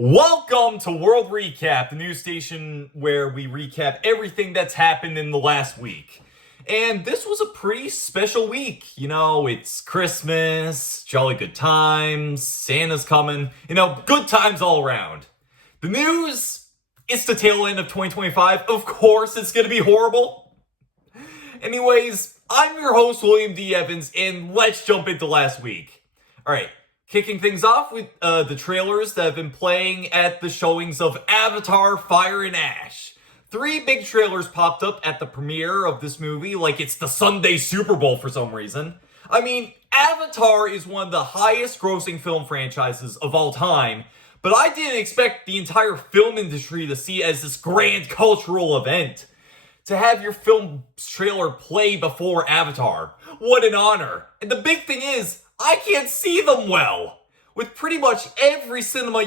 Welcome to World Recap, the news station where we recap everything that's happened in the last week. And this was a pretty special week. It's Christmas, jolly good times, Santa's coming, good times all around. The news, it's the tail end of 2025. Of course, it's going to be horrible. Anyways, I'm your host, William D. Evans, and let's jump into last week. All right. Kicking things off with the trailers that have been playing at the showings of Avatar: Fire and Ash. 3 big trailers popped up at the premiere of this movie, like it's the Sunday Super Bowl for some reason. I mean, Avatar is one of the highest grossing film franchises of all time, but I didn't expect the entire film industry to see it as this grand cultural event. To have your film trailer play before Avatar, what an honor. And the big thing is, I can't see them well. With pretty much every cinema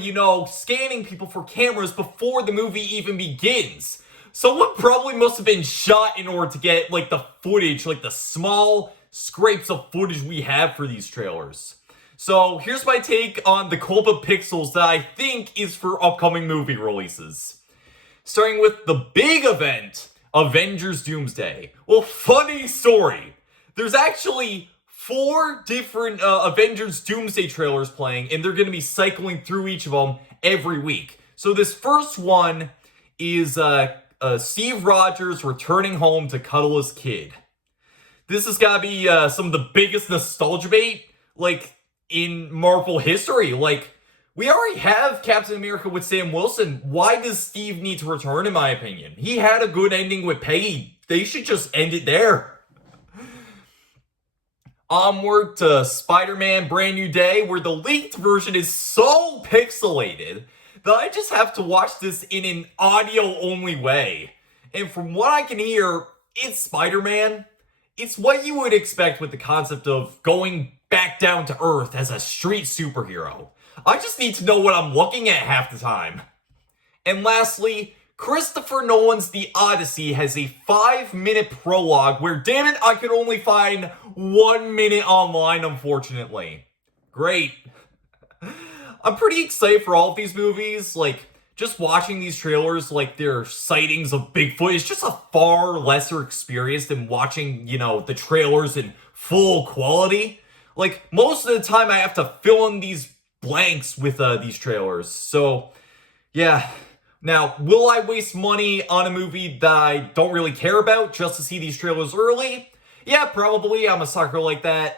scanning people for cameras before the movie even begins. Someone probably must have been shot in order to get the footage, the small scrapes of footage we have for these trailers. So here's my take on the cult of pixels that I think is for upcoming movie releases. Starting with the big event, Avengers Doomsday. Well, funny story. There's actually 4 different Avengers Doomsday trailers playing, and they're going to be cycling through each of them every week. So this first one is Steve Rogers returning home to cuddle his kid. This has got to be some of the biggest nostalgia bait, in Marvel history. We already have Captain America with Sam Wilson. Why does Steve need to return, in my opinion? He had a good ending with Peggy. They should just end it there. Onward to Spider-Man Brand New Day, where the leaked version is so pixelated that I just have to watch this in an audio-only way. And from what I can hear, it's Spider-Man. It's what you would expect with the concept of going back down to Earth as a street superhero. I just need to know what I'm looking at half the time. And lastly, Christopher Nolan's The Odyssey has a 5-minute prologue where, damn it, I could only find 1 minute online, unfortunately. Great. I'm pretty excited for all of these movies. Just watching these trailers, their sightings of Bigfoot is just a far lesser experience than watching, the trailers in full quality. Most of the time I have to fill in these blanks with these trailers. So, yeah. Now, will I waste money on a movie that I don't really care about just to see these trailers early? Yeah, probably. I'm a sucker like that.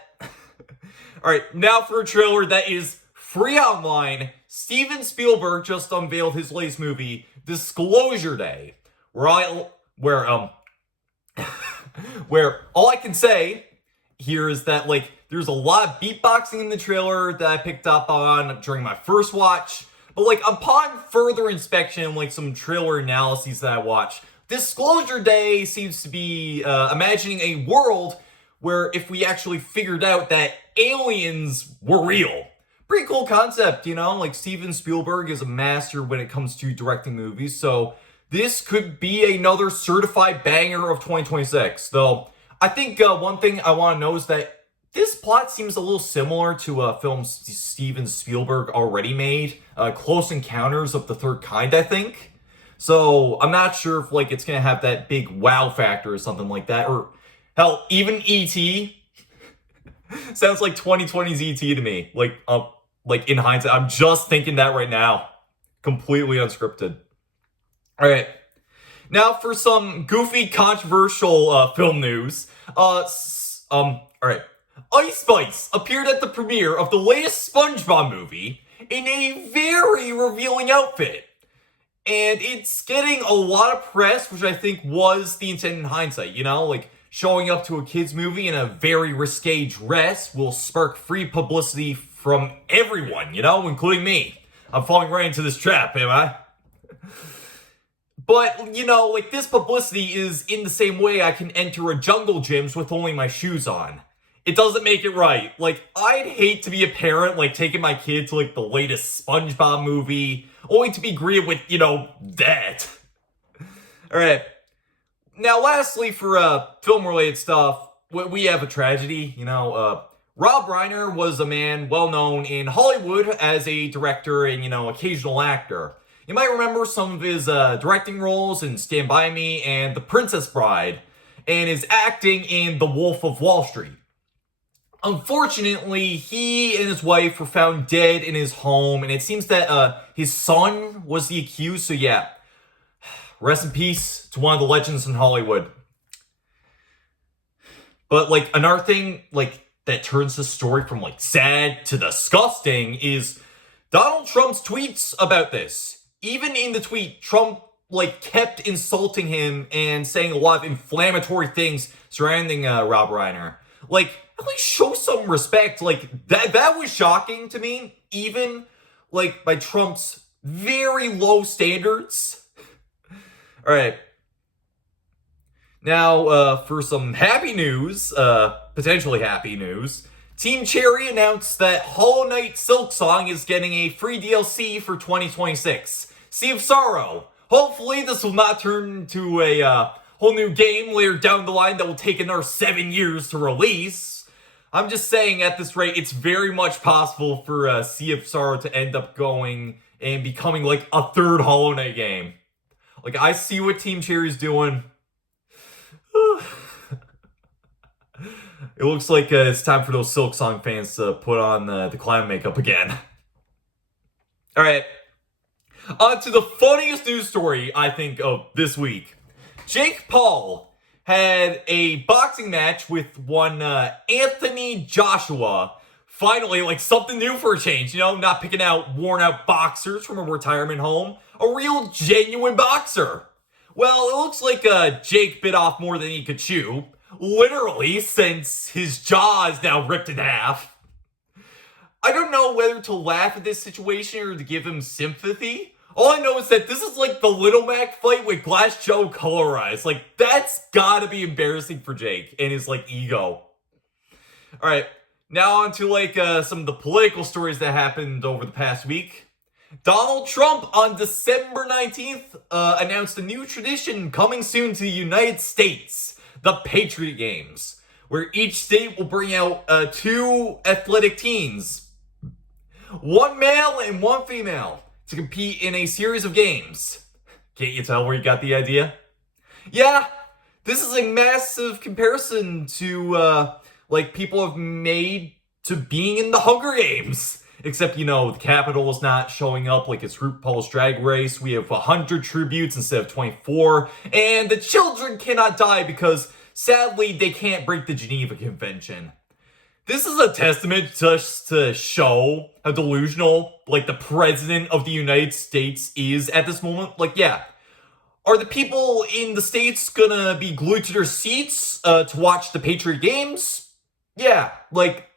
Alright, now for a trailer that is free online. Steven Spielberg just unveiled his latest movie, Disclosure Day, where all I can say here is that, there's a lot of beatboxing in the trailer that I picked up on during my first watch. But, upon further inspection, some trailer analyses that I watched, Disclosure Day seems to be imagining a world where if we actually figured out that aliens were real. Pretty cool concept, Steven Spielberg is a master when it comes to directing movies, so this could be another certified banger of 2026. Though, I think one thing I want to know is that this plot seems a little similar to a film Steven Spielberg already made, Close Encounters of the Third Kind, I think. So I'm not sure if it's gonna have that big wow factor or something like that, or hell, even E.T. sounds like 2020's E.T. to me. In hindsight, I'm just thinking that right now, completely unscripted. All right, now for some goofy, controversial film news. All right. Ice Spice appeared at the premiere of the latest SpongeBob movie in a very revealing outfit. And it's getting a lot of press, which I think was the intent in hindsight, showing up to a kid's movie in a very risque dress will spark free publicity from everyone, including me. I'm falling right into this trap, am I? But, this publicity is in the same way I can enter a jungle gyms with only my shoes on. It doesn't make it right. I'd hate to be a parent, taking my kid to, the latest SpongeBob movie, only to be greeted with, that. Alright. Now, lastly, for film-related stuff, we have a tragedy, Rob Reiner was a man well known in Hollywood as a director and, occasional actor. You might remember some of his directing roles in Stand By Me and The Princess Bride, and his acting in The Wolf of Wall Street. Unfortunately, he and his wife were found dead in his home, and it seems that his son was the accused, so yeah. Rest in peace to one of the legends in Hollywood. But, another thing, that turns the story from, sad to disgusting is Donald Trump's tweets about this. Even in the tweet, Trump, kept insulting him and saying a lot of inflammatory things surrounding Rob Reiner. At least show some respect. That was shocking to me, even, by Trump's very low standards. All right. Now, for some happy news, potentially happy news, Team Cherry announced that Hollow Knight Silksong is getting a free DLC for 2026. Sea of Sorrow. Hopefully, this will not turn into a whole new game later down the line that will take another 7 years to release. I'm just saying, at this rate, it's very much possible for Sea of Sorrow to end up going and becoming a third Hollow Knight game. I see what Team Cherry's doing. It looks like it's time for those Silksong fans to put on the clown makeup again. Alright. On to the funniest news story, I think, of this week. Jake Paul had a boxing match with one Anthony Joshua. Finally, something new for a change, not picking out worn-out boxers from a retirement home. A real, genuine boxer. Well, it looks like Jake bit off more than he could chew. Literally, since his jaw is now ripped in half. I don't know whether to laugh at this situation or to give him sympathy. All I know is that this is the Little Mac fight with Glass Joe colorized. That's gotta be embarrassing for Jake and his, ego. Alright, now on to, some of the political stories that happened over the past week. Donald Trump on December 19th announced a new tradition coming soon to the United States, the Patriot Games, where each state will bring out 2 athletic teams, one male and one female, to compete in a series of games. Can't you tell where you got the idea? Yeah, this is a massive comparison to, people have made to being in the Hunger Games. Except, the Capitol is not showing up like it's RuPaul's Drag Race. We have 100 tributes instead of 24. And the children cannot die because, sadly, they can't break the Geneva Convention. This is a testament just to show how delusional, the President of the United States is at this moment. Yeah. Are the people in the States gonna be glued to their seats to watch the Patriot Games? Yeah.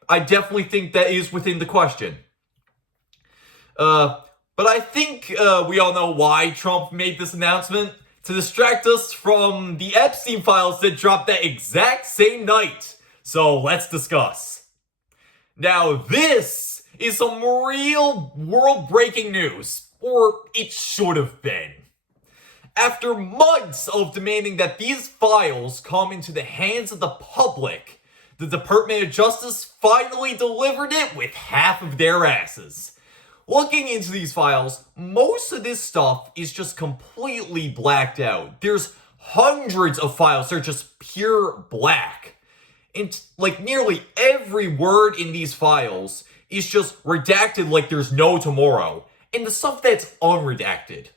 I definitely think that is within the question. But I think we all know why Trump made this announcement. To distract us from the Epstein files that dropped that exact same night. So let's discuss. Now this is some real world-breaking news. Or it should have been. After months of demanding that these files come into the hands of the public, the Department of Justice finally delivered it with half of their asses. Looking into these files, most of this stuff is just completely blacked out. There's hundreds of files that are just pure black. And nearly every word in these files is just redacted like there's no tomorrow. And the stuff that's unredacted.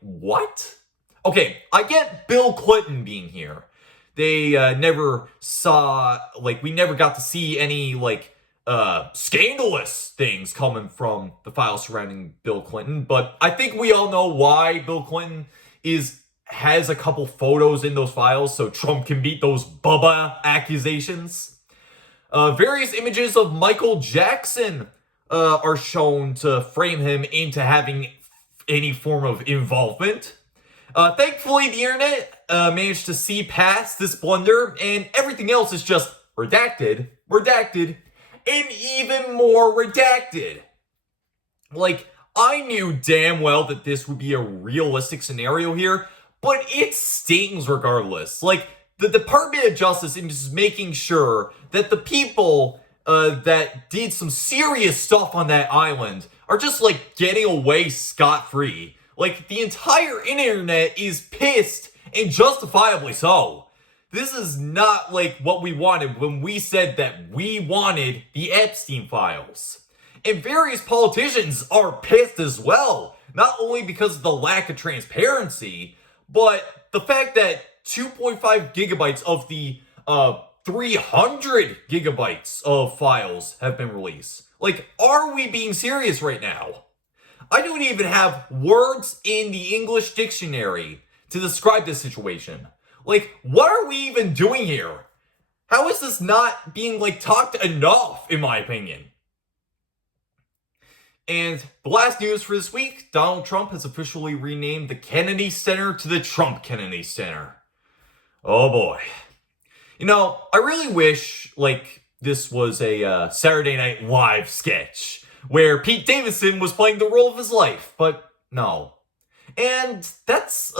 What? Okay, I get Bill Clinton being here. They never saw, we never got to see any, scandalous things coming from the files surrounding Bill Clinton. But I think we all know why Bill Clinton has a couple photos in those files so Trump can beat those Bubba accusations. Various images of Michael Jackson are shown to frame him into having any form of involvement. Thankfully, the internet managed to see past this blunder, and everything else is just redacted, and even more redacted. I knew damn well that this would be a realistic scenario here, but it stings regardless. The Department of Justice is making sure that the people that did some serious stuff on that island are just like getting away scot-free. Like, the entire internet is pissed, and justifiably so. This is not like what we wanted when we said that we wanted the Epstein files. And various politicians are pissed as well, not only because of the lack of transparency, but the fact that 2.5 gigabytes of the 300 gigabytes of files have been released. Like, are we being serious right now? I don't even have words in the English dictionary to describe this situation. Like, what are we even doing here? How is this not being, like, talked enough, in my opinion? And the last news for this week, Donald Trump has officially renamed the Kennedy Center to the Trump Kennedy Center. Oh boy. You know, I really wish, like, this was a Saturday Night Live sketch where Pete Davidson was playing the role of his life, but no. And that's,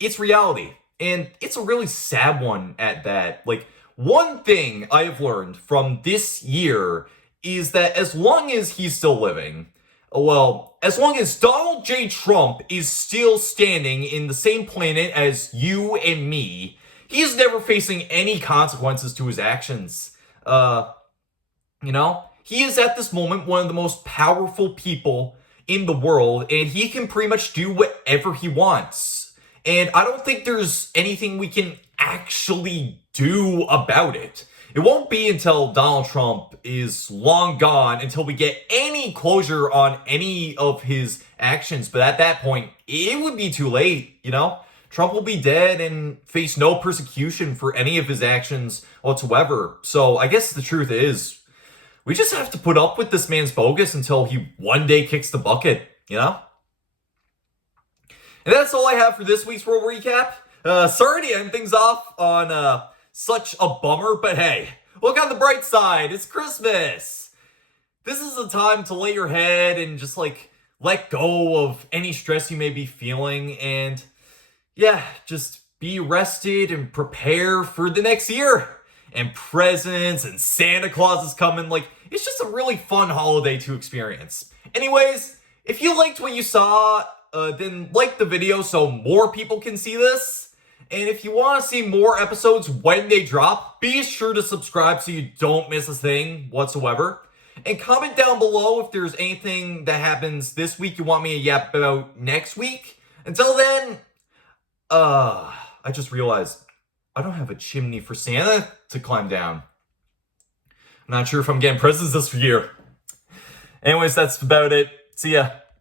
it's reality. And it's a really sad one at that. Like, one thing I have learned from this year is that as long as he's still living, well, as long as Donald J. Trump is still standing in the same planet as you and me, he's never facing any consequences to his actions. You know, he is at this moment one of the most powerful people in the world, and he can pretty much do whatever he wants. And I don't think there's anything we can actually do about it. It won't be until Donald Trump is long gone until we get any closure on any of his actions. But at that point, it would be too late, you know? Trump will be dead and face no persecution for any of his actions whatsoever. So I guess the truth is, we just have to put up with this man's bogus until he one day kicks the bucket, you know? And that's all I have for this week's World Recap. Sorry to end things off on such a bummer, but hey, look on the bright side. It's Christmas. This is a time to lay your head and just like let go of any stress you may be feeling, and yeah, just be rested and prepare for the next year. And presents and Santa Claus is coming. Like, it's just a really fun holiday to experience. Anyways, if you liked what you saw, then like the video so more people can see this. And if you want to see more episodes when they drop, be sure to subscribe so you don't miss a thing whatsoever. And comment down below if there's anything that happens this week you want me to yap about next week. Until then, I just realized I don't have a chimney for Santa to climb down. I'm not sure if I'm getting presents this year. Anyways, that's about it. See ya.